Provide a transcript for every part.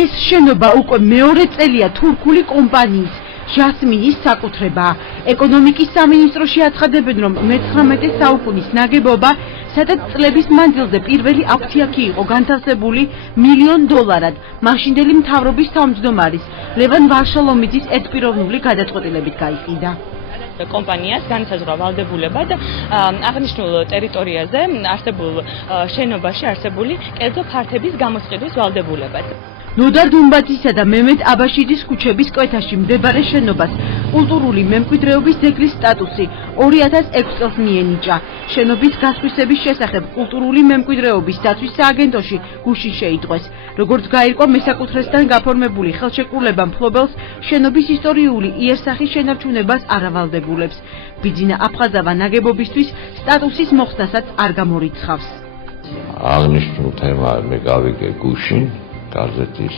ეს შენობა უკვე მეორე წელია თურქული კომპანიის ჟასმინის საკუთრებაა. ეკონომიკის სამინისტროში აცხადებენ, რომ მე-19 საუკუნის ნაგებობა, სადაც წლების მანძილზე პირველი აქცია კი იყო განთავსებული $1 მილიონ, მაშინდელი მთავრობის თავმჯდომარის ლევან ვარშალომიძის ერთპიროვნული გადაწყვეტილებით გაიყიდა. კომპანიას განსაზღვრა ვალდებულება და აღნიშნულ ტერიტორიაზე არსებულ შენობაში არსებული კერძო ფართების გამოსყიდვის ვალდებულებაც. ნოდარ დუმბაძისა და მემედ აბაშიძის ქუჩების კვეთაში მდებარე შენობას კულტურული მემკვიდრეობის ძეგლის სტატუსი 2006 წელს მიენიჭა. შენობის გასხვისების შესახებ კულტურული მემკვიდრეობის დაცვის სააგენტოში გუშინ შეიტყვეს. როგორც გაირკვა, მესაკუთრესთან გაფორმებული ხელშეკრულება მფლობელს შენობის ისტორიული იერსახის შენარჩუნებას არ ავალდებულებს. ბიძინა აფხაზავა ნაგებობისთვის სტატუსის მოხსნასაც არ გამორიცხავს. აღნიშნულ თემა მე გავიგე გუშინ გაზეთის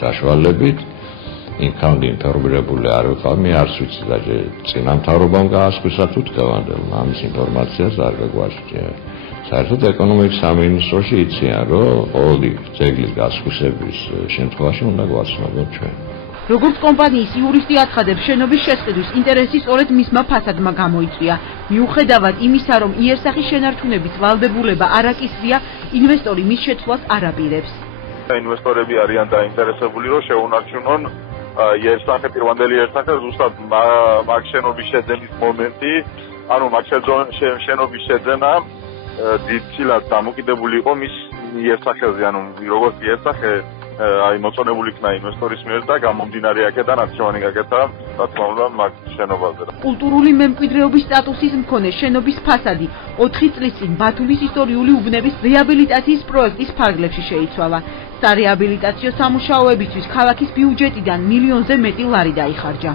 საშუალებით, იქამდე ინფორმირებული არ ვიყავ, მე არც ვიცი და წინა მთავრობამ გაასხვისა თუ თქვენდელმა ამის ინფორმაციას არ გაგვასწია. საერთოდ ეკონომიკის სამინისტროში იციან, რომ ყოველი ძეგლის გასხვისების შემთხვევაში უნდა გვაცნობოთ ჩვენ. როგორც კომპანიის იურისტი აცხადებს, შენობის შესყიდვის ინტერესი სწორედ მისმა ფასადმა გამოიწვია. მიუხედავად იმისა, რომ იერსახის შენარჩუნების ვალდებულება არ აკისრია, ინვესტორი მის შეცვლას არ აპირებს. ინვესტორები არიან დაინტერესებული, რომ შეუნარჩუნონ იერსახე, პირვანდელი იერსახე, ზუსტად მაგ შენობის შეძენის მომენტი, ანუ მაგ შენობის შეძენა დიდწილად დამოკიდებული იყო მის იერსახეზე, ანუ როგორც იერსახე აი მოწონებული იქნა ინვესტორის მიერ და გამომდინარე აქედან არჩევანი გაკეთა, რა თქმა უნდა, მაგ შენობაზე. კულტურული მემკვიდრეობის სტატუსის მქონე შენობის ფასადი 4 წლის წინ ბათუმის ისტორიული უბნების რეაბილიტაციის პროექტის ფარგლებში შეიცვალა. სარეაბილიტაციო სამუშაოებისთვის ქალაქის ბიუჯეტიდან $1 მილიონზე მეტი ლარი დაიხარჯა.